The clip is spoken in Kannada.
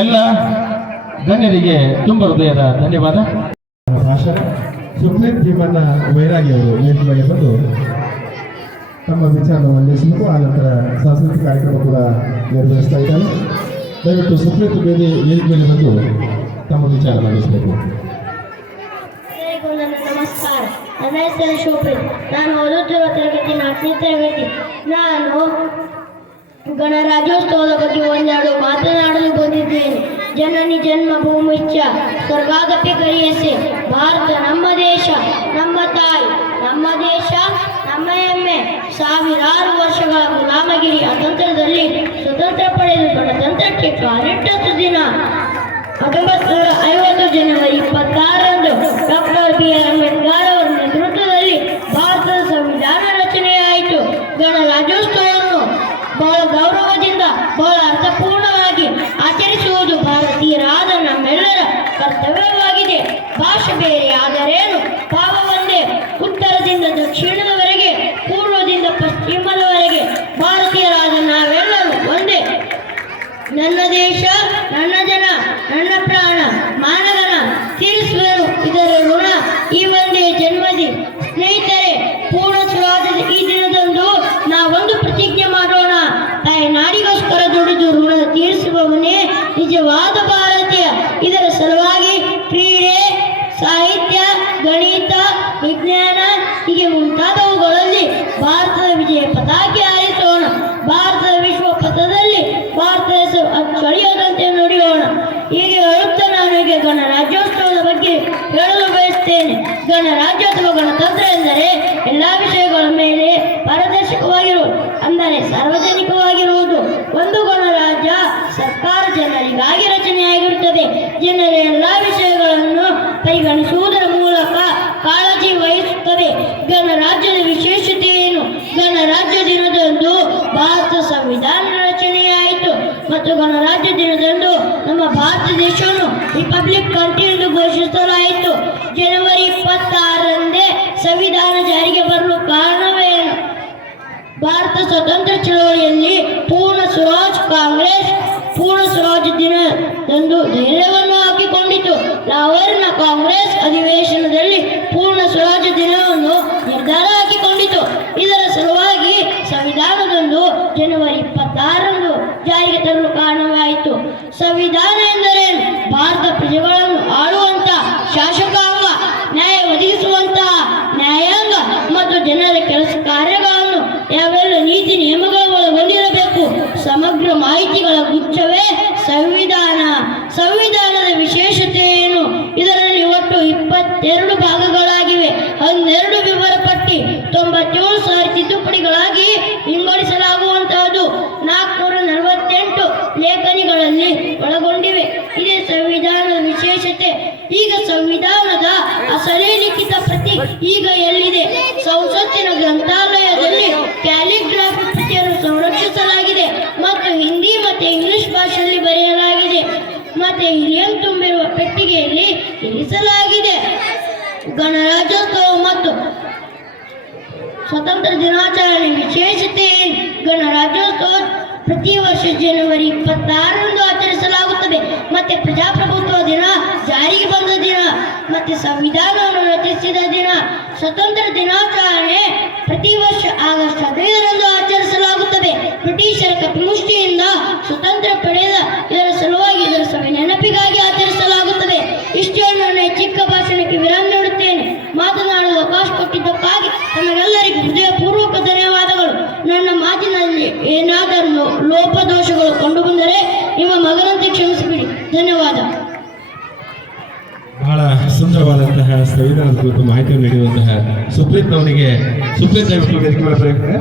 ಎಲ್ಲ ಗಣ್ಯರಿಗೆ ತುಂಬ ಹೃದಯದ ಧನ್ಯವಾದ. ಭಾಷಣ ಸುಪ್ರೀಂ ಭೀಮಣ್ಣ ವೈರಾಗಿ ಅವರು ವೇದಿಕೆಗೆ ಬಂದು ತಮ್ಮ ವಿಚಾರವನ್ನು ಆ ನಂತರ ಸಾಂಸ್ಕೃತಿಕ ಕಾರ್ಯಕ್ರಮ ಕೂಡ ನಿರ್ವಹಿಸ್ತಾ ಇದ್ದಾರೆ. ದಯವಿಟ್ಟು ಸುಪ್ರೀಂ ಬೇದಿ ವೇದಿಕೆ ಮೇಲೆ ಬಂದು ತಮ್ಮ ವಿಚಾರ ಮಂಡಿಸಬೇಕು. ನಮಸ್ಕಾರ. ನನ್ನ ಹೆಸರು ಶೋಭ್ರಿತ್ ನಾನು ಓದುತ್ತಿರುವ ತರಗತಿ ನಾಲ್ಕನೇ ತರಗತಿ. ನಾನು ಗಣರಾಜ್ಯೋತ್ಸವದ ಬಗ್ಗೆ ಒಂದೆರಡು ಮಾತನಾಡಲು ಬಂದಿದ್ದೇನೆ. ಜನನಿ ಜನ್ಮ ಭೂಮಿಚ್ಚ ಸ್ವರ್ಗಾಗಪಿ ಕರಿಯಸೆ ಭಾರತ ನಮ್ಮ ದೇಶ, ನಮ್ಮ ತಾಯಿ, ನಮ್ಮ ದೇಶ, ನಮ್ಮ ಎಮ್ಮೆ ಸಾವಿರಾರು ವರ್ಷಗಳ ಗುಲಾಮಗಿರಿ ಅತಂತ್ರದಲ್ಲಿ ಸ್ವತಂತ್ರ ಪಡೆದು ಗಣತಂತ್ರಕ್ಕೆ ಕಾಲಿಟ್ಟದ್ದು ದಿನ. ಹತ್ತೊಂಬತ್ತು ನೂರ ಐವತ್ತು ಜನವರಿ ಇಪ್ಪತ್ತಾರರಂದು ಡಾಕ್ಟರ್ ನನ್ನ ಪ್ರಾಣ ಮಾನವನ ತೀರಿಸುವರು. ಇದರ ಋಣ ಈ ಒಂದೇ ಜನ್ಮದಿ. ಸ್ನೇಹಿತರೆ, ಪೂರ್ಣ ಸ್ವಾದ ಈ ದಿನದಂದು ನಾವೊಂದು ಪ್ರತಿಜ್ಞೆ ಮಾಡೋಣ. ತಾಯಿ ನಾಡಿಗೋಸ್ಕರ ದುಡಿದು ಋಣ ತೀರಿಸುವವನೇ ನಿಜವಾದ ಭಾರತೀಯ. ಇದರ ಸಲುವಾಗಿ ಕ್ರೀಡೆ, ಸಾಹಿತ್ಯ, ಗಣಿತ, ವಿಜ್ಞಾನ ಬಯಸ್ತೇನೆ ಅಥವಾ ಗಣತಂತ್ರ ಎಂದರೆ ಎಲ್ಲಾ ವಿಷಯಗಳ ಮೇಲೆ ಪಾರದರ್ಶಕವಾಗಿರುವುದು ಅಂದರೆ ಸಾರ್ವಜನಿಕವಾಗಿರುವುದು. ಒಂದು ಗಣರಾಜ್ಯ ಸರ್ಕಾರ ಜನರಿಗಾಗಿ ರಚನೆಯಾಗಿರುತ್ತದೆ. ಜನರ ಎಲ್ಲ ವಿಷಯಗಳನ್ನು ಪರಿಗಣಿಸುವುದರ ಮೂಲಕ ಕಾಳಜಿ ವಹಿಸುತ್ತದೆ ಗಣರಾಜ್ಯದ ವಿಶೇಷತೆ ಏನು ಗಣರಾಜ್ಯ ದಿನದಂದು ಭಾರತ ಸಂವಿಧಾನ ರಚನೆಯಾಯಿತು ಮತ್ತು ಗಣರಾಜ್ಯ ದಿನದಂದು ನಮ್ಮ ಭಾರತ ದೇಶವನ್ನು ರಿಪಬ್ಲಿಕ್ ಕಂಟ್ರಿ ಎಂದು ಘೋಷಿಸಲಾಯಿತು. ಜನವರಿ ಇಪ್ಪತ್ತಾರರಂದೇ ಸಂವಿಧಾನ ಜಾರಿಗೆ ಬರಲು ಕಾರಣವೇನು ಭಾರತ ಸ್ವತಂತ್ರ ಚಳವಳಿಯಲ್ಲಿ ಪೂರ್ಣ ಸ್ವರಾಜ್ ಕಾಂಗ್ರೆಸ್, ಪೂರ್ಣ ಸ್ವರಾಜ್ ದಿನದಂದು ಧೈರ್ಯವನ್ನು ಹಾಕಿಕೊಂಡಿತು. ಲಾಹೋರ್ನ ಕಾಂಗ್ರೆಸ್ ಅಧಿವೇಶನದಲ್ಲಿ ಪೂರ್ಣ ಸ್ವರಾಜ್ ದಿನವನ್ನು ನಿರ್ಧಾರ ಹಾಕಿಕೊಂಡಿತು. ಈಗ ಎಲ್ಲಿದೆ? ಸಂಸತ್ತಿನ ಗ್ರಂಥಾಲಯದಲ್ಲಿ ಕ್ಯಾಲಿಗ್ರಾಫಿ ಕೃತಿಯನ್ನು ಸಂರಕ್ಷಿಸಲಾಗಿದೆ ಮತ್ತು ಹಿಂದಿ ಮತ್ತು ಇಂಗ್ಲಿಷ್ ಭಾಷೆಯಲ್ಲಿ ಬರೆಯಲಾಗಿದೆ. ಮತ್ತೆ ಹಿರಿಯಂ ತುಂಬಿರುವ ಪೆಟ್ಟಿಗೆಯಲ್ಲಿ ಇರಿಸಲಾಗಿದೆ. ಗಣರಾಜ್ಯೋತ್ಸವ ಮತ್ತು ಸ್ವತಂತ್ರ ದಿನಾಚರಣೆ ವಿಶೇಷತೆ ಗಣರಾಜ್ಯೋತ್ಸವ ಪ್ರತಿ ವರ್ಷ ಜನವರಿ ಇಪ್ಪತ್ತಾರರಂದು ಆಚರಿಸಲಾಗುತ್ತದೆ. ಮತ್ತೆ ಪ್ರಜಾಪ್ರಭುತ್ವ ದಿನ, ಜಾರಿಗೆ ಬಂದ ದಿನ, ಮತ್ತೆ ದಿನ ಸ್ವತಂತ್ರ ದಿನಾಚರಣೆ ಪ್ರತಿ ವರ್ಷ ಆಗಸ್ಟ್ ಹದಿನೈದರಂದು ಆಚರಿಸಲಾಗುತ್ತದೆ. ಬ್ರಿಟಿಷರ ಕಪಿಮುಷ್ಟಿಯಿಂದ ಸ್ವತಂತ್ರ ಸುಂದರವಾದಂತಹ ಸಂವಿಧಾನದ ಕುರಿತು ಮಾಹಿತಿಯನ್ನು ನೀಡುವಂತಹ ಸುಪ್ರೀತ್ ಅವರಿಗೆ ಸುಪ್ರೀತ್ ದಯವಿಟ್ಟು ವೇದಿಕೆ.